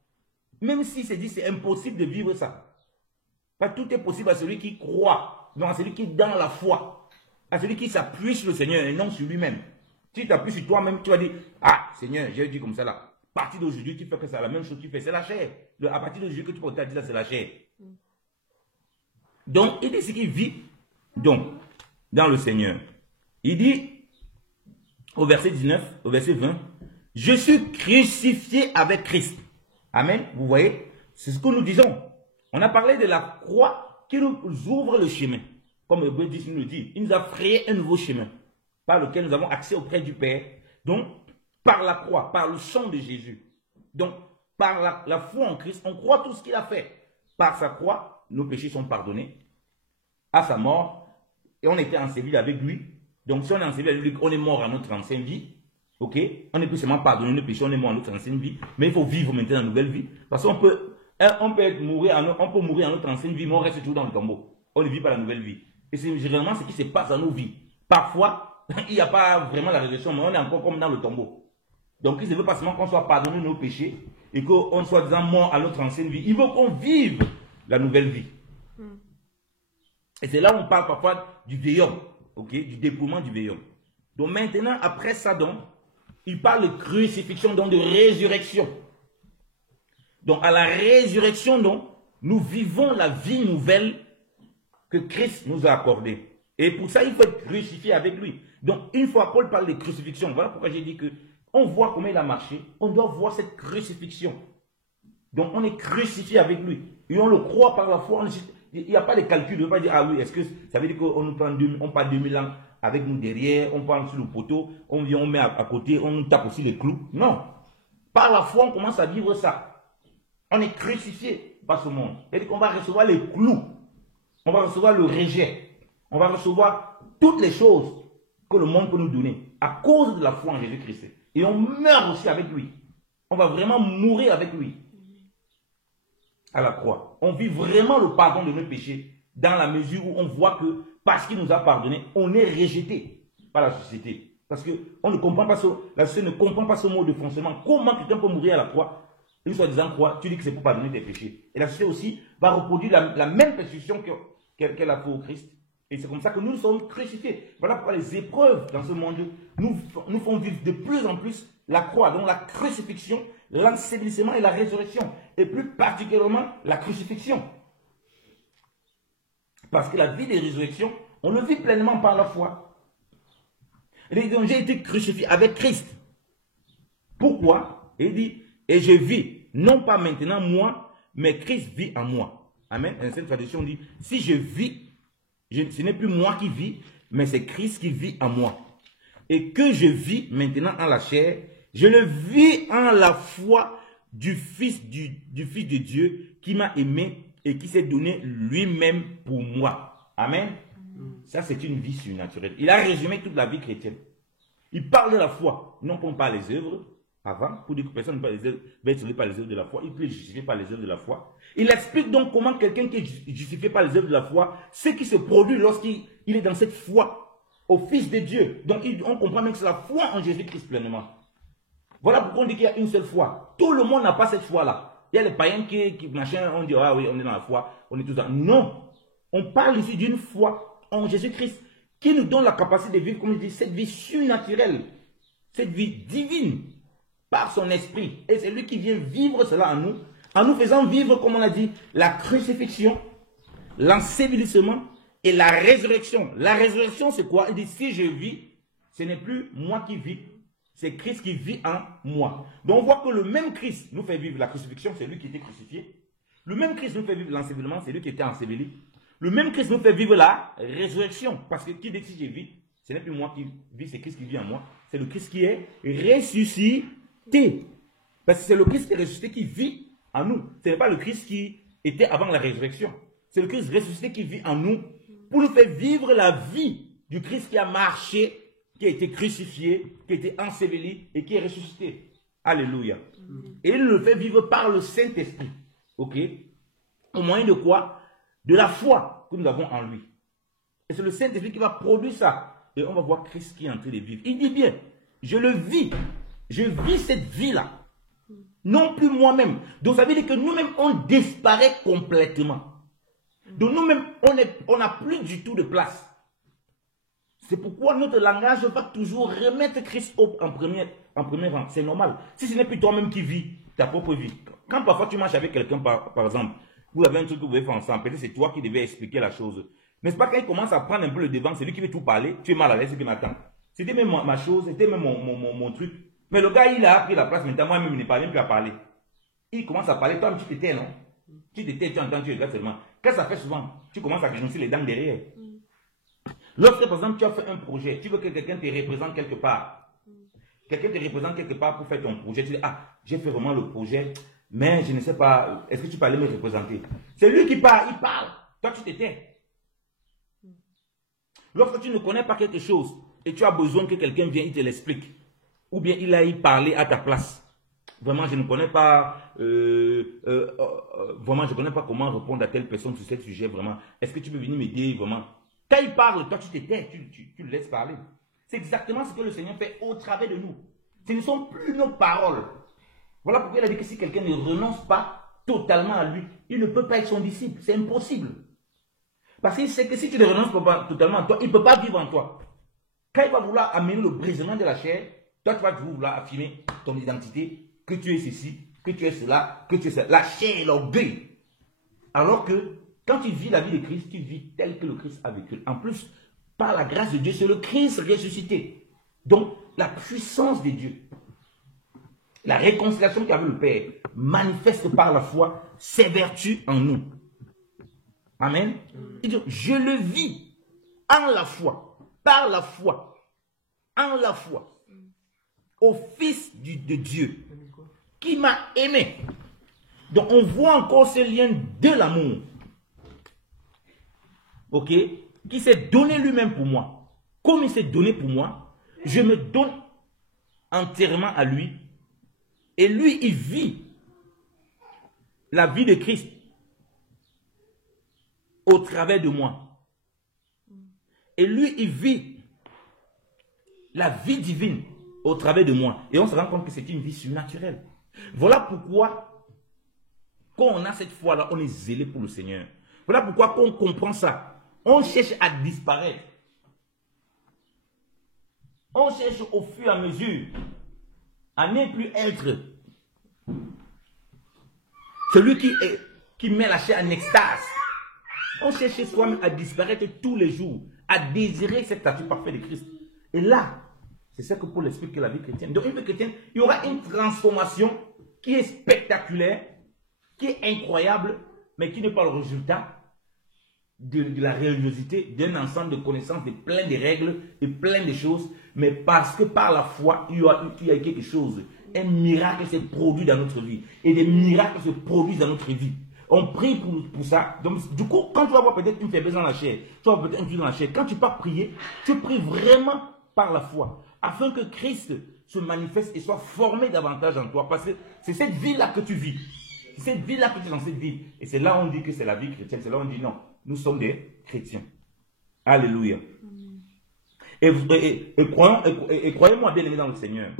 Même s'il se dit c'est impossible de vivre ça. Parce que tout est possible à celui qui croit, donc à celui qui est dans la foi, à celui qui s'appuie sur le Seigneur et non sur lui-même. Si tu t'appuies sur toi-même, tu vas dire, ah Seigneur, j'ai dit comme ça là. À partir d'aujourd'hui, tu fais que c'est la même chose que tu fais, c'est la chair. À partir d'aujourd'hui que tu peux te dire ça, c'est la chair. Donc, il dit ce qu'il vit donc dans le Seigneur. Il dit au verset 19, au verset 20, je suis crucifié avec Christ. Amen. Vous voyez, c'est ce que nous disons. On a parlé de la croix qui nous ouvre le chemin. Comme Hébreux 10 nous le dit, il nous a frayé un nouveau chemin par lequel nous avons accès auprès du Père. Donc, par la croix, par le sang de Jésus. Donc, par la foi en Christ, on croit tout ce qu'il a fait. Par sa croix, nos péchés sont pardonnés. À sa mort, et on était enseveli avec lui. Donc, si on est enseveli avec lui, on est mort à notre ancienne vie. Ok? On n'est plus seulement pardonné nos péchés, on est mort à notre ancienne vie. Mais il faut vivre maintenant une nouvelle vie. Parce qu'on peut mourir à notre ancienne vie, mais on reste toujours dans le tombeau. On ne vit pas la nouvelle vie. Et c'est généralement ce qui se passe dans nos vies. Parfois, il n'y a pas vraiment la résurrection, mais on est encore comme dans le tombeau. Donc, il ne veut pas seulement qu'on soit pardonné nos péchés et qu'on soit disant mort à notre ancienne vie. Il veut qu'on vive la nouvelle vie. Et c'est là où on parle parfois du vieil homme, okay? Du dépouillement du vieil homme. Donc maintenant, après ça, donc, il parle de crucifixion, donc de résurrection. Donc à la résurrection, donc, nous vivons la vie nouvelle que Christ nous a accordée. Et pour ça, il faut être crucifié avec lui. Donc une fois Paul parle de crucifixion, voilà pourquoi j'ai dit que on voit comment il a marché, on doit voir cette crucifixion. Donc on est crucifié avec lui. Et on le croit par la foi. Il n'y a pas de calcul, on ne veut pas dire, ah oui, est-ce que ça veut dire qu'on nous prend on part 2000 ans avec nous derrière, on prend sur le poteau, on vient, on met à côté, on nous tape aussi les clous. Non. Par la foi, on commence à vivre ça. On est crucifié par ce monde. C'est-à-dire qu'on va recevoir les clous, on va recevoir le rejet, on va recevoir toutes les choses que le monde peut nous donner à cause de la foi en Jésus-Christ. Et on meurt aussi avec lui. On va vraiment mourir avec lui. À la croix. On vit vraiment le pardon de nos péchés dans la mesure où on voit que parce qu'il nous a pardonné, on est rejeté par la société. Parce que on ne comprend pas la société ne comprend pas ce mode de fonctionnement. Comment quelqu'un peut mourir à la croix, une soi-disant croix, tu dis que c'est pour pardonner tes péchés. Et la société aussi va reproduire la même persécution qu'elle a fait au Christ. Et c'est comme ça que nous sommes crucifiés. Voilà pourquoi les épreuves dans ce monde nous font vivre de plus en plus la croix, donc la crucifixion, l'ensevelissement et la résurrection. Et plus particulièrement la crucifixion. Parce que la vie de résurrection, on le vit pleinement par la foi. Et donc j'ai été crucifié avec Christ. Pourquoi? Il dit, et je vis, non pas maintenant moi, mais Christ vit en moi. Amen. Dans cette traduction, on dit, si je vis, ce n'est plus moi qui vis, mais c'est Christ qui vit en moi. Et que je vis maintenant en la chair, je le vis en la foi du Fils de Dieu qui m'a aimé et qui s'est donné lui-même pour moi. Amen. Ça, c'est une vie surnaturelle. Il a résumé toute la vie chrétienne. Il parle de la foi, non pas les œuvres, avant, pour dire que personne ne va être sauvé par les œuvres de la foi, il peut être justifié par les œuvres de la foi. Il explique donc comment quelqu'un qui est justifié par les œuvres de la foi, ce qui se produit lorsqu'il est dans cette foi au Fils de Dieu. Donc on comprend même que c'est la foi en Jésus-Christ pleinement. Voilà pourquoi on dit qu'il y a une seule foi. Tout le monde n'a pas cette foi-là. Il y a les païens qui machin, on dit, ah oui, on est dans la foi, on est tous dans. Non, on parle ici d'une foi en Jésus-Christ qui nous donne la capacité de vivre, comme je dis, cette vie surnaturelle, cette vie divine par son esprit. Et c'est lui qui vient vivre cela en nous faisant vivre, comme on a dit, la crucifixion, l'ensevelissement et la résurrection. La résurrection, c'est quoi? Il dit, si je vis, ce n'est plus moi qui vis, c'est Christ qui vit en moi. Donc on voit que le même Christ nous fait vivre la crucifixion, c'est lui qui était crucifié. Le même Christ nous fait vivre l'ensevelissement, c'est lui qui était enseveli. Le même Christ nous fait vivre la résurrection. Parce que qui dit que si je vis, ce n'est plus moi qui vis, c'est Christ qui vit en moi. C'est le Christ qui est ressuscité. Parce que c'est le Christ qui est ressuscité qui vit en nous. Ce n'est pas le Christ qui était avant la résurrection. C'est le Christ ressuscité qui vit en nous pour nous faire vivre la vie du Christ qui a marché, qui a été crucifié, qui a été enseveli et qui est ressuscité. Alléluia. Et il nous le fait vivre par le Saint-Esprit. Ok? Au moyen de quoi? De la foi que nous avons en lui. Et c'est le Saint-Esprit qui va produire ça. Et on va voir Christ qui est en train de vivre. Il dit bien, je le vis. Je vis cette vie-là. Non plus moi-même. Donc ça veut dire que nous-mêmes, on disparaît complètement. Donc nous-mêmes, on n'a plus du tout de place. C'est pourquoi notre langage va toujours remettre Christ en premier rang. C'est normal. Si ce n'est plus toi-même qui vis ta propre vie. Quand parfois tu marches avec quelqu'un, par exemple, vous avez un truc que vous devez faire ensemble, peut-être c'est toi qui devais expliquer la chose. N'est-ce pas, quand il commence à prendre un peu le devant, c'est lui qui veut tout parler, tu es mal à l'aise, c'est qui m'attend. C'était même ma chose, c'était même mon truc. Mais le gars, il a pris la place, maintenant moi-même, il n'est pas même plus à parler. Il commence à parler, toi, tu t'étais, non? Tu t'étais, tu entends, tu regardes seulement. Qu'est-ce que ça fait souvent? Tu commences à grignoter les dents derrière. Lorsque, par exemple, tu as fait un projet, tu veux que quelqu'un te représente quelque part. Quelqu'un te représente quelque part pour faire ton projet. Tu dis, ah, j'ai fait vraiment le projet, mais je ne sais pas, est-ce que tu peux aller me représenter? C'est lui qui parle, il parle. Toi, tu t'étais. Lorsque tu ne connais pas quelque chose et tu as besoin que quelqu'un vienne, il te l'explique. Ou bien il aille parler à ta place. Vraiment, je ne connais pas, vraiment, je ne connais pas comment répondre à telle personne sur ce sujet, vraiment. Est-ce que tu peux venir m'aider, vraiment? Quand il parle, toi, tu t'étais, tu le laisses parler. C'est exactement ce que le Seigneur fait au travers de nous. Ce ne sont plus nos paroles. Voilà pourquoi il a dit que si quelqu'un ne renonce pas totalement à lui, il ne peut pas être son disciple. C'est impossible. Parce qu'il sait que si tu ne renonces pas totalement à toi, il ne peut pas vivre en toi. Quand il va vouloir amener le brisement de la chair, toi, tu vas vouloir affirmer ton identité, que tu es ceci, que tu es cela, que tu es cela. La chair et l'orgueil. Alors que quand tu vis la vie de Christ, tu vis tel que le Christ a vécu. En plus, par la grâce de Dieu, c'est le Christ ressuscité. Donc, la puissance de Dieu, la réconciliation qu'avait le Père, manifeste par la foi ses vertus en nous. Amen. Il dit, je le vis en la foi, par la foi, en la foi, au Fils de Dieu, qui m'a aimé. Donc, on voit encore ce lien de l'amour. Ok? Qui s'est donné lui-même pour moi. Comme il s'est donné pour moi, je me donne entièrement à lui. Et lui, il vit la vie de Christ au travers de moi. Et lui, il vit la vie divine au travers de moi. Et on se rend compte que c'est une vie surnaturelle. Voilà pourquoi, quand on a cette foi-là, on est zélé pour le Seigneur. Voilà pourquoi, quand on comprend ça, on cherche à disparaître. On cherche au fur et à mesure à ne plus être celui qui met la chair en extase. On cherche soi-même à disparaître tous les jours, à désirer cette statue parfaite de Christ. Et là, c'est ça que Paul explique que la vie chrétienne. Dans une vie chrétienne, il y aura une transformation qui est spectaculaire, qui est incroyable, mais qui n'est pas le résultat de la religiosité, d'un ensemble de connaissances, de plein de règles, de plein de choses, mais parce que par la foi, il y a quelque chose. Un miracle s'est produit dans notre vie. Et des miracles se produisent dans notre vie. On prie pour ça. Donc, du coup, quand tu vas avoir peut-être une faiblesse dans la chair, tu vas peut-être un truc dans la chair, quand tu pars prier, tu pries vraiment par la foi, afin que Christ se manifeste et soit formé davantage en toi. Parce que c'est cette vie-là que tu vis. C'est cette vie-là que tu es censé vivre. Et c'est là où on dit que c'est la vie chrétienne. C'est là où on dit non, nous sommes des chrétiens. Alléluia. Et croyez-moi bien aimé dans le Seigneur,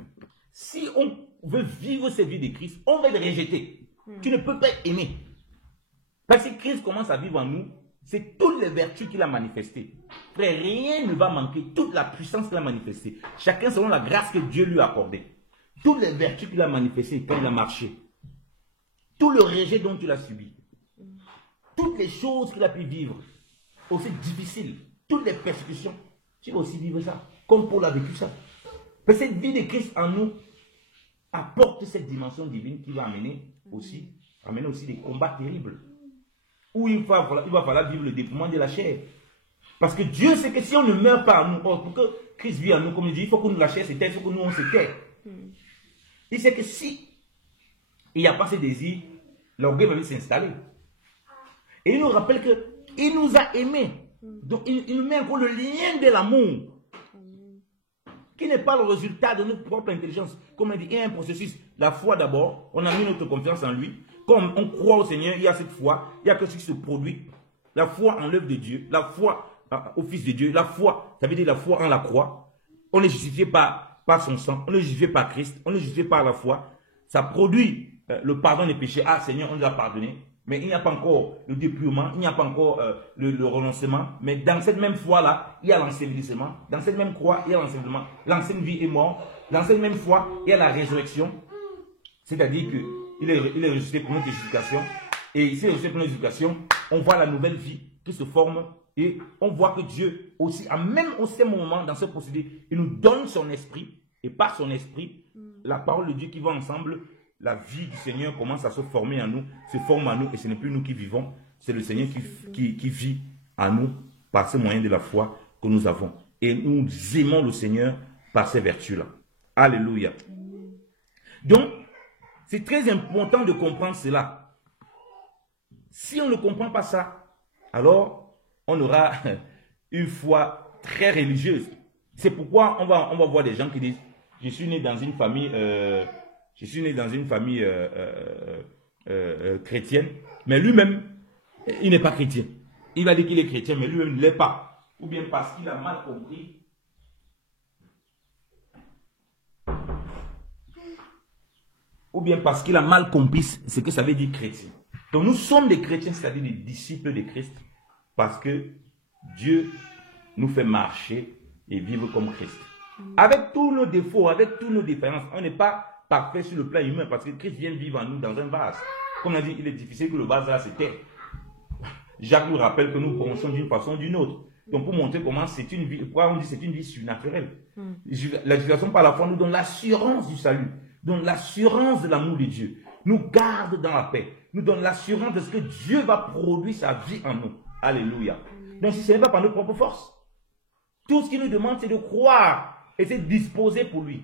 si on veut vivre cette vie de Christ, on va le rejeter. Tu ne peux pas aimer. Parce que Christ commence à vivre en nous, c'est toutes les vertus qu'il a manifestées. Frère, rien ne va manquer, toute la puissance qu'il a manifestée. Chacun selon la grâce que Dieu lui a accordée. Toutes les vertus qu'il a manifestées quand il a marché. Tout le rejet dont il a subi. Toutes les choses qu'il a pu vivre, aussi difficiles, toutes les persécutions, tu vas aussi vivre ça, comme Paul a vécu ça. Parce que cette vie de Christ en nous apporte cette dimension divine qui va amener aussi des combats terribles. Où il va falloir vivre le dépouillement de la chair. Parce que Dieu sait que si on ne meurt pas en nous, pour que Christ vive en nous, comme il dit, il faut que nous, la chair se taise, il faut que nous on se taise. Il sait que si il n'y a pas ce désir, l'orgueil va s'installer. Et il nous rappelle qu'il nous a aimés. Donc il nous met encore le lien de l'amour. Qui n'est pas le résultat de notre propre intelligence. Comme on dit, il y a un processus. La foi d'abord, on a mis notre confiance en lui. Comme on croit au Seigneur, il y a cette foi. Il y a quelque chose qui se produit. La foi en l'œuvre de Dieu. La foi au Fils de Dieu. La foi, ça veut dire la foi en la croix. On est justifié par son sang. On est justifié par Christ. On est justifié par la foi. Ça produit le pardon des péchés. Ah Seigneur, on nous a pardonné. Mais il n'y a pas encore le dépouillement, il n'y a pas encore le renoncement. Mais dans cette même foi-là, il y a l'ensevelissement. Dans cette même croix, il y a l'ensevelissement. L'ancienne vie est morte. Dans cette même foi, il y a la résurrection. C'est-à-dire qu'il est ressuscité pour notre justification. Et ici, ressuscité pour notre justification, on voit la nouvelle vie qui se forme. Et on voit que Dieu, aussi, même au même moment, dans ce procédé, il nous donne son esprit. Et par son esprit, la parole de Dieu qui va ensemble, la vie du Seigneur commence à se former en nous, se forme en nous, et ce n'est plus nous qui vivons, c'est le Seigneur qui vit en nous par ce moyen de la foi que nous avons. Et nous aimons le Seigneur par ces vertus-là. Alléluia. Donc, c'est très important de comprendre cela. Si on ne comprend pas ça, alors on aura une foi très religieuse. C'est pourquoi on va voir des gens qui disent, je suis né dans une famille... chrétienne, mais lui-même, il n'est pas chrétien. Il va dire qu'il est chrétien, mais lui-même ne l'est pas. Ou bien parce qu'il a mal compris. Ou bien parce qu'il a mal compris ce que ça veut dire chrétien. Donc nous sommes des chrétiens, c'est-à-dire des disciples de Christ, parce que Dieu nous fait marcher et vivre comme Christ. Avec tous nos défauts, avec toutes nos différences, on n'est pas parfait sur le plan humain parce que Christ vient vivre en nous dans un vase. Comme on a dit, il est difficile que le vase là se taise. Jacques nous rappelle que nous bronchons d'une façon ou d'une autre. Donc pour montrer comment c'est une vie, pourquoi on dit c'est une vie surnaturelle. La justification par la foi nous donne l'assurance du salut, donne l'assurance de l'amour de Dieu, nous garde dans la paix, nous donne l'assurance de ce que Dieu va produire sa vie en nous. Alléluia. Donc si ce n'est pas par nos propres forces, tout ce qu'il nous demande c'est de croire et c'est de disposer pour lui.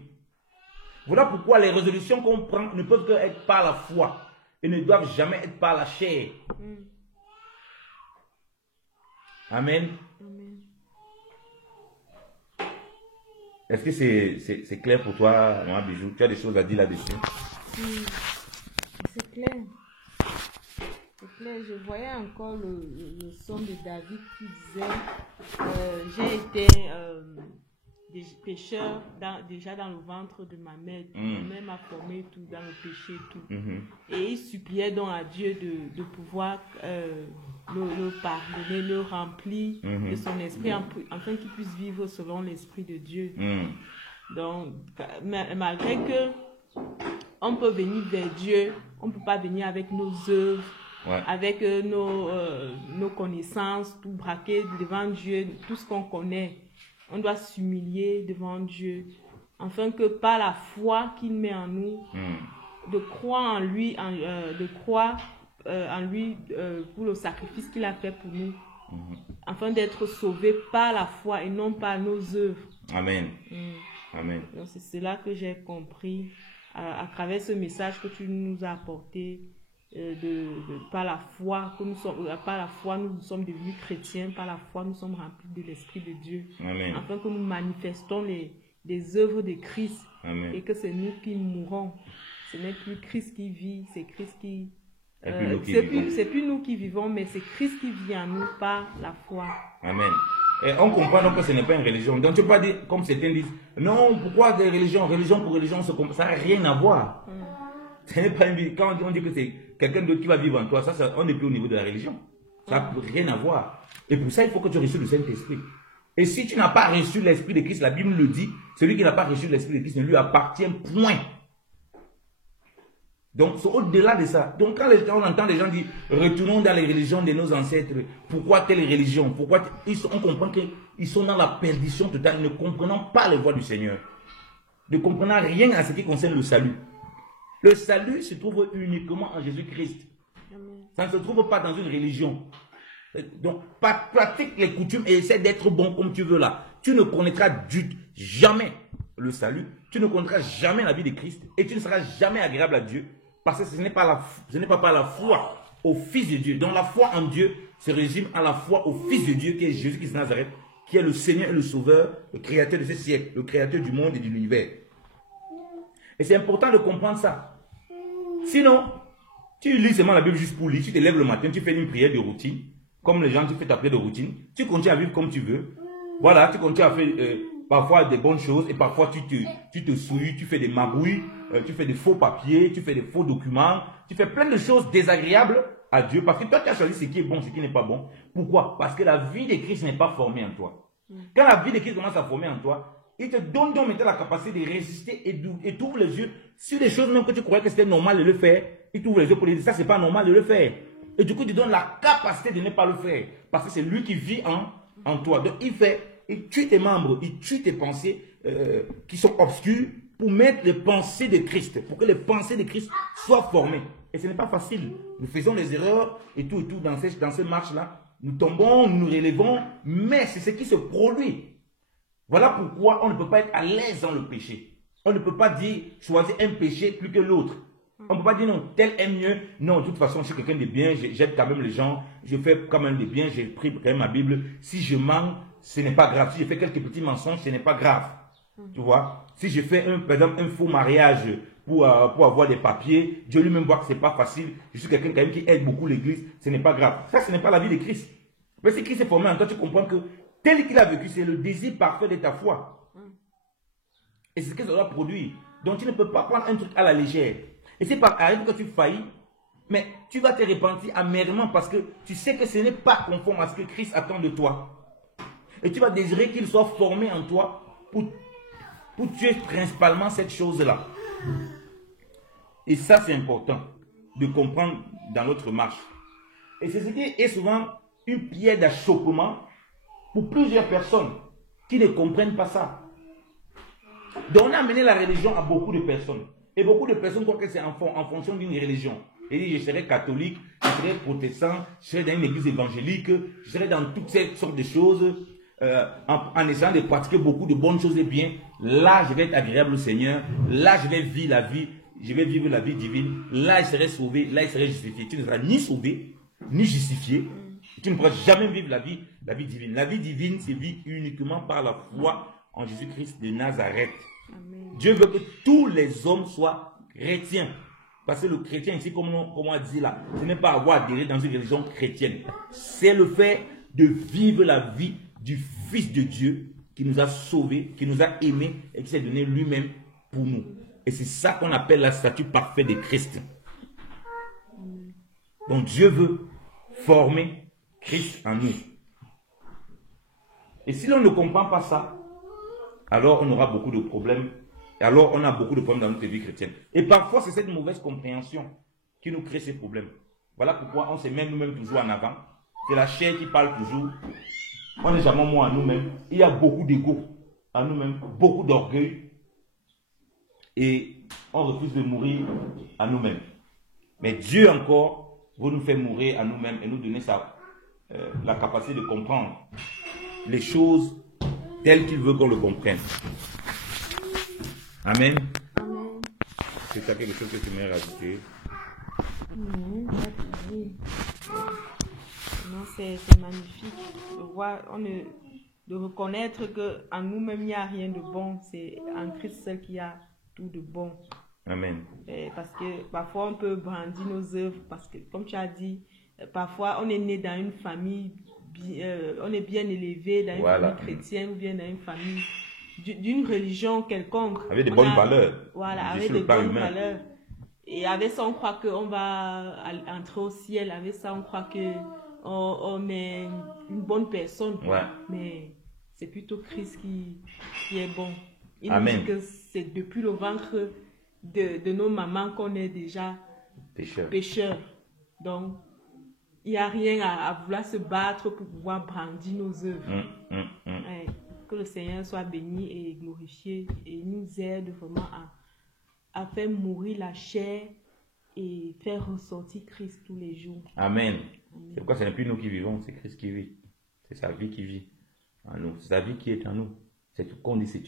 Voilà pourquoi les résolutions qu'on prend ne peuvent que être par la foi et ne doivent jamais être par la chair. Amen. Amen. Est-ce que c'est clair pour toi, Maman Bijou? Tu as des choses à dire là-dessus? C'est clair. C'est clair. Je voyais encore le son de David qui disait j'ai été pécheur déjà dans le ventre de ma mère. Ma mère m'a formé tout dans le péché et tout. Et il suppliait donc à Dieu de pouvoir le pardonner, le remplir de son esprit afin qu'il puisse vivre selon l'esprit de Dieu. Donc, malgré que on peut venir vers Dieu, on ne peut pas venir avec nos œuvres, avec nos connaissances, tout braquer devant Dieu, tout ce qu'on connaît. On doit s'humilier devant Dieu, afin que par la foi qu'il met en nous, de croire en lui, pour le sacrifice qu'il a fait pour nous, afin d'être sauvés par la foi et non par nos œuvres. Amen. Amen. Donc c'est cela que j'ai compris à travers ce message que tu nous as apporté. Par la foi nous sommes devenus chrétiens, par la foi nous sommes remplis de l'Esprit de Dieu. Amen. Afin que nous manifestons les des œuvres de Christ. Amen. Et que c'est nous qui mourons. Ce n'est plus Christ qui vit, c'est Christ qui... c'est plus nous qui vivons, mais c'est Christ qui vit en nous par la foi. Amen. Et on comprend donc que ce n'est pas une religion. Donc tu ne peux pas dire, comme certains disent, non, pourquoi des religions, religion pour religion, ça n'a rien à voir. Ce n'est pas une, quand on dit que c'est quelqu'un d'autre qui va vivre en toi, ça, on n'est plus au niveau de la religion. Ça n'a rien à voir. Et pour ça, il faut que tu reçoives le Saint-Esprit. Et si tu n'as pas reçu l'Esprit de Christ, la Bible le dit, celui qui n'a pas reçu l'Esprit de Christ ne lui appartient point. Donc, c'est au-delà de ça. Donc, quand on entend les gens dire, retournons dans les religions de nos ancêtres, pourquoi telle religion, on comprend qu'ils sont dans la perdition totale, ne comprenant pas les voies du Seigneur, ne comprenant rien à ce qui concerne le salut. Le salut se trouve uniquement en Jésus-Christ. Ça ne se trouve pas dans une religion. Donc, pratique les coutumes et essaie d'être bon comme tu veux là. Tu ne connaîtras jamais le salut, tu ne connaîtras jamais la vie de Christ et tu ne seras jamais agréable à Dieu parce que ce n'est pas par la foi au Fils de Dieu. Donc la foi en Dieu se résume à la foi au Fils de Dieu qui est Jésus-Christ de Nazareth, qui est le Seigneur et le Sauveur, le Créateur de ce siècle, le Créateur du monde et de l'univers. Et c'est important de comprendre ça. Sinon, tu lis seulement la Bible juste pour lire, tu te lèves le matin, tu fais une prière de routine, comme les gens, tu fais ta prière de routine, tu continues à vivre comme tu veux. Voilà, tu continues à faire parfois des bonnes choses et parfois tu te souilles, tu fais des magouilles, tu fais des faux papiers, tu fais des faux documents, tu fais plein de choses désagréables à Dieu parce que toi tu as choisi ce qui est bon, ce qui n'est pas bon. Pourquoi? Parce que la vie de Christ n'est pas formée en toi. Quand la vie de Christ commence à former en toi, il te donne donc maintenant la capacité de résister et t'ouvre les yeux sur des choses même que tu croyais que c'était normal de le faire. Il t'ouvre les yeux pour dire ça c'est pas normal de le faire. Et du coup, il te donne la capacité de ne pas le faire. Parce que c'est lui qui vit en toi. Donc, il tue tes membres, il tue tes pensées qui sont obscures pour mettre les pensées de Christ, pour que les pensées de Christ soient formées. Et ce n'est pas facile. Nous faisons des erreurs et tout dans ces marches-là. Nous tombons, nous nous relevons, mais c'est ce qui se produit. Voilà pourquoi on ne peut pas être à l'aise dans le péché. On ne peut pas dire choisir un péché plus que l'autre. On ne peut pas dire non, tel est mieux. Non, de toute façon, je suis quelqu'un de bien, j'aide quand même les gens, je fais quand même des biens, j'ai pris quand même ma Bible. Si je mens, ce n'est pas grave. Si je fais quelques petits mensonges, ce n'est pas grave. Tu vois? Si je fais par exemple un faux mariage pour avoir des papiers, Dieu lui-même voit que ce n'est pas facile. Je suis quelqu'un quand même qui aide beaucoup l'église, ce n'est pas grave. Ça, ce n'est pas la vie de Christ. Mais si Christ est formé en toi, tu comprends que tel qu'il a vécu, c'est le désir parfait de ta foi. Et c'est ce que ça doit produire. Donc tu ne peux pas prendre un truc à la légère. Et c'est par arrive que tu faillis, mais tu vas te repentir amèrement parce que tu sais que ce n'est pas conforme à ce que Christ attend de toi. Et tu vas désirer qu'il soit formé en toi pour tuer principalement cette chose-là. Et ça, c'est important de comprendre dans notre marche. Et c'est ce qui est souvent une pierre d'achoppement pour plusieurs personnes qui ne comprennent pas ça. Donc on a amené la religion à beaucoup de personnes. Et beaucoup de personnes croient que c'est en fonction d'une religion. Et disent, je serai catholique, je serai protestant, je serai dans une église évangélique, je serai dans toutes ces sortes de choses, en essayant de pratiquer beaucoup de bonnes choses et bien. Là, je vais être agréable au Seigneur. Là, je vais vivre la vie divine. Là, je serai sauvé. Là, je serai justifié. Tu ne seras ni sauvé, ni justifié. Tu ne pourras jamais vivre la vie divine. La vie divine se vit uniquement par la foi en Jésus-Christ de Nazareth. Amen. Dieu veut que tous les hommes soient chrétiens. Parce que le chrétien ici, comme on a dit là, ce n'est pas avoir adhéré dans une religion chrétienne. C'est le fait de vivre la vie du Fils de Dieu qui nous a sauvés, qui nous a aimés et qui s'est donné lui-même pour nous. Et c'est ça qu'on appelle la statue parfaite de Christ. Donc Dieu veut former Christ en nous. Et si l'on ne comprend pas ça, alors on aura beaucoup de problèmes. Et alors on a beaucoup de problèmes dans notre vie chrétienne. Et parfois c'est cette mauvaise compréhension qui nous crée ces problèmes. Voilà pourquoi on se met nous-mêmes toujours en avant. C'est la chair qui parle toujours. On n'est jamais moi à nous-mêmes. Il y a beaucoup d'ego à nous-mêmes, beaucoup d'orgueil. Et on refuse de mourir à nous-mêmes. Mais Dieu encore veut nous faire mourir à nous-mêmes et nous donner la capacité de comprendre les choses telles qu'il veut qu'on le comprenne. Amen. Amen. C'est ça quelque chose que tu m'as rajouté? Non, c'est magnifique. de reconnaître qu'en nous-mêmes, il n'y a rien de bon. C'est en Christ seul qu'il y a tout de bon. Amen. Parce que parfois, on peut brandir nos œuvres. Parce que, comme tu as dit, parfois, on est né dans une famille, on est bien élevé dans une famille chrétienne ou bien dans une famille d'une religion quelconque. Avec des bonnes valeurs. Voilà, avec des bonnes valeurs. Et avec ça, on croit qu'on va entrer au ciel. Avec ça, on croit qu'on est une bonne personne. Ouais. Mais c'est plutôt Christ qui est bon. Il Amen. nous dit que c'est depuis le ventre de nos mamans qu'on est déjà pécheurs. Donc, il n'y a rien à vouloir se battre pour pouvoir brandir nos œuvres. Ouais. Que le Seigneur soit béni et glorifié et nous aide vraiment à faire mourir la chair et faire ressortir Christ tous les jours. Amen. C'est pourquoi ce n'est plus nous qui vivons, c'est Christ qui vit. C'est sa vie qui vit en nous. C'est sa vie qui est en nous. C'est tout qu'on dit, c'est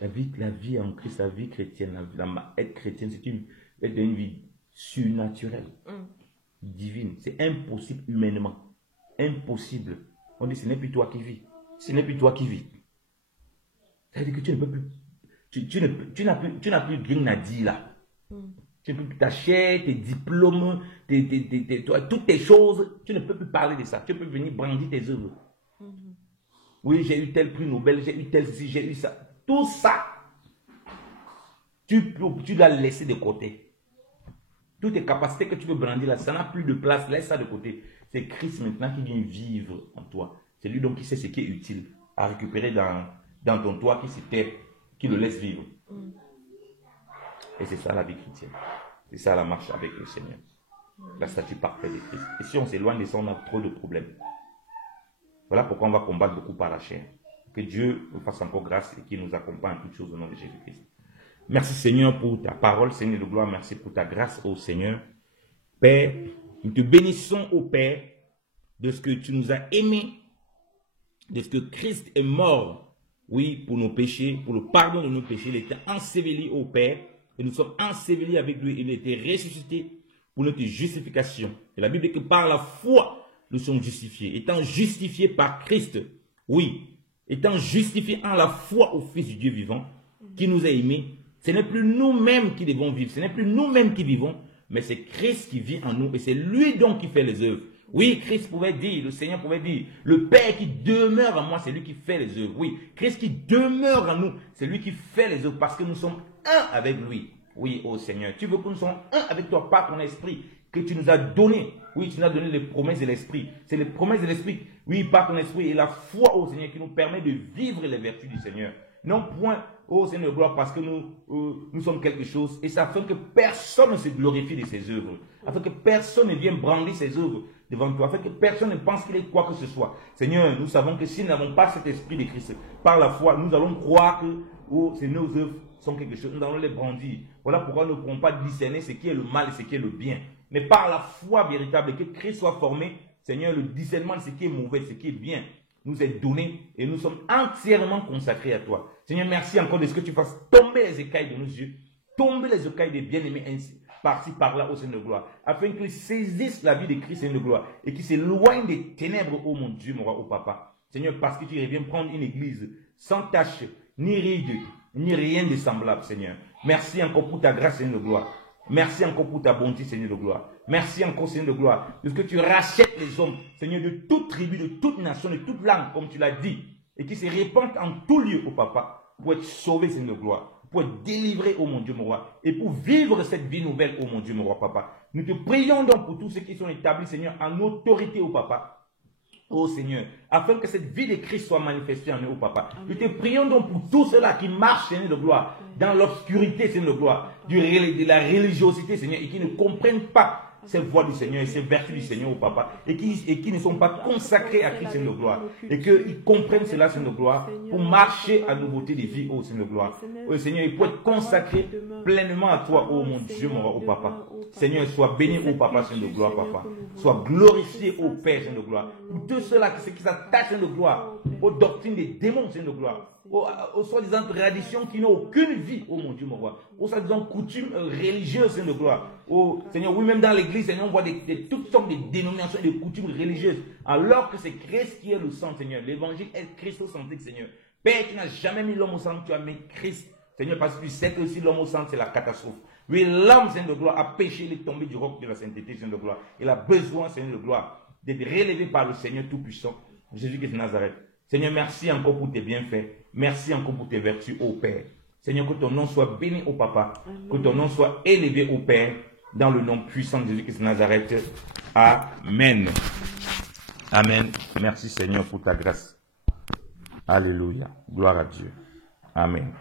la vie en Christ, la vie chrétienne, être chrétienne, c'est une vie surnaturelle, divine. C'est impossible humainement. Impossible. On dit, ce n'est plus toi qui vis. Ce n'est plus toi qui vis. C'est-à-dire que tu ne peux plus. Tu n'as plus rien à dire là. Tu ne peux plus ta chair, tes diplômes, toutes tes choses. Tu ne peux plus parler de ça. Tu peux venir brandir tes œuvres. Oui, j'ai eu tel prix Nobel, j'ai eu tel ceci, j'ai eu ça. Tout ça, tu dois laisser de côté. Toutes tes capacités que tu veux brandir là, ça n'a plus de place. Laisse ça de côté. C'est Christ maintenant qui vient vivre en toi. C'est lui donc qui sait ce qui est utile à récupérer dans ton toi qui se tait, qui le laisse vivre. Et c'est ça la vie chrétienne. C'est ça la marche avec le Seigneur. La statue parfaite de Christ. Et si on s'éloigne de ça, on a trop de problèmes. Voilà pourquoi on va combattre beaucoup par la chair. Que Dieu nous fasse encore grâce et qu'il nous accompagne en toutes choses au nom de Jésus-Christ. Merci Seigneur pour ta parole, Seigneur de gloire. Merci pour ta grâce, ô Seigneur. Père, nous te bénissons, ô Père, de ce que tu nous as aimés, de ce que Christ est mort, oui, pour nos péchés, pour le pardon de nos péchés. Il était enseveli au Père, et nous sommes ensevelis avec lui. Il était ressuscité pour notre justification. Et la Bible dit que par la foi, nous sommes justifiés. Étant justifiés par Christ, oui, étant justifiés en la foi au Fils du Dieu vivant, qui nous a aimés, ce n'est plus nous-mêmes qui devons vivre, ce n'est plus nous-mêmes qui vivons, mais c'est Christ qui vit en nous, et c'est lui donc qui fait les œuvres. Oui, Christ pouvait dire, le Seigneur pouvait dire, le Père qui demeure en moi, c'est lui qui fait les œuvres. Oui, Christ qui demeure en nous, c'est lui qui fait les œuvres, parce que nous sommes un avec lui. Oui, ô Seigneur, tu veux que nous soyons un avec toi par ton esprit, que tu nous as donné. Oui, tu nous as donné les promesses de l'esprit. C'est les promesses de l'esprit, oui, par ton esprit, et la foi, ô Seigneur, qui nous permet de vivre les vertus du Seigneur. Non point, ô Seigneur de gloire, parce que nous sommes quelque chose, et ça afin que personne ne se glorifie de ses œuvres, afin que personne ne vienne brandir ses œuvres devant toi, afin que personne ne pense qu'il est quoi que ce soit. Seigneur, nous savons que si nous n'avons pas cet esprit de Christ, par la foi, nous allons croire que nos œuvres sont quelque chose, nous allons les brandir. Voilà pourquoi nous ne pouvons pas discerner ce qui est le mal et ce qui est le bien. Mais par la foi véritable, que Christ soit formé, Seigneur, le discernement de ce qui est mauvais, ce qui est bien, nous est donné et nous sommes entièrement consacrés à toi. Seigneur, merci encore de ce que tu fasses tomber les écailles de nos yeux, tomber les écailles des bien-aimés ainsi, par-ci, par-là, au Seigneur de gloire, afin qu'ils saisissent la vie de Christ, Seigneur de gloire, et qu'ils s'éloignent des ténèbres, ô mon Dieu, mon roi, ô papa. Seigneur, parce que tu reviens prendre une église sans tache, ni ride, ni rien de semblable, Seigneur. Merci encore pour ta grâce, Seigneur de gloire. Merci encore pour ta bonté, Seigneur de gloire. Merci encore, Seigneur de gloire, de ce que tu rachètes les hommes, Seigneur, de toute tribu, de toute nation, de toute langue, comme tu l'as dit, et qui se répandent en tout lieu, ô papa, pour être sauvés, Seigneur de gloire, pour être délivrés, ô mon Dieu, mon roi, et pour vivre cette vie nouvelle, ô mon Dieu, mon roi, papa. Nous te prions donc pour tous ceux qui sont établis, Seigneur, en autorité, ô papa. Ô Seigneur, afin que cette vie de Christ soit manifestée en nous, ô papa. Nous te prions donc pour tous ceux-là qui marchent, Seigneur de gloire, dans l'obscurité, Seigneur de gloire, de la religiosité, Seigneur, et qui ne comprennent pas ces voies du Seigneur et ces vertus du Seigneur, ô papa, et qui ne sont pas consacrés à Christ, Seigneur de gloire, et qu'ils comprennent cela, Seigneur de gloire, pour marcher à nouveauté de vie, ô Seigneur de gloire. Ô Seigneur, et pour être consacrés pleinement à toi, ô mon Dieu, mon roi, ô papa. Seigneur, sois béni, ô papa, Seigneur de gloire, papa. Sois glorifié, ô Père, Seigneur de gloire. Pour tous ceux-là qui s'attachent, Seigneur de gloire, aux doctrines des démons, Seigneur de gloire. aux soi-disant traditions qui n'ont aucune vie, oh mon Dieu, mon roi, aux soi-disant coutumes religieuses, Seigneur de gloire. Oh Seigneur, oui, même dans l'église, Seigneur, on voit toutes sortes de dénominations et de coutumes religieuses, alors que c'est Christ qui est le centre, Seigneur. L'évangile est christocentrique, Seigneur. Père, tu n'as jamais mis l'homme au centre, tu as mis Christ, Seigneur, parce que tu sais que si l'homme au centre, c'est la catastrophe. Oui, l'homme, Seigneur de gloire, a péché, il est tombé du roc de la sainteté, Seigneur de gloire. Il a besoin, Seigneur de gloire, d'être relevé par le Seigneur Tout-Puissant, Jésus-Christ de Nazareth. Seigneur, merci encore pour tes bienfaits. Merci encore pour tes vertus, ô Père. Seigneur, que ton nom soit béni, ô Papa. Que ton nom soit élevé, ô Père, dans le nom puissant de Jésus-Christ de Nazareth. Amen. Amen. Merci, Seigneur, pour ta grâce. Alléluia. Gloire à Dieu. Amen.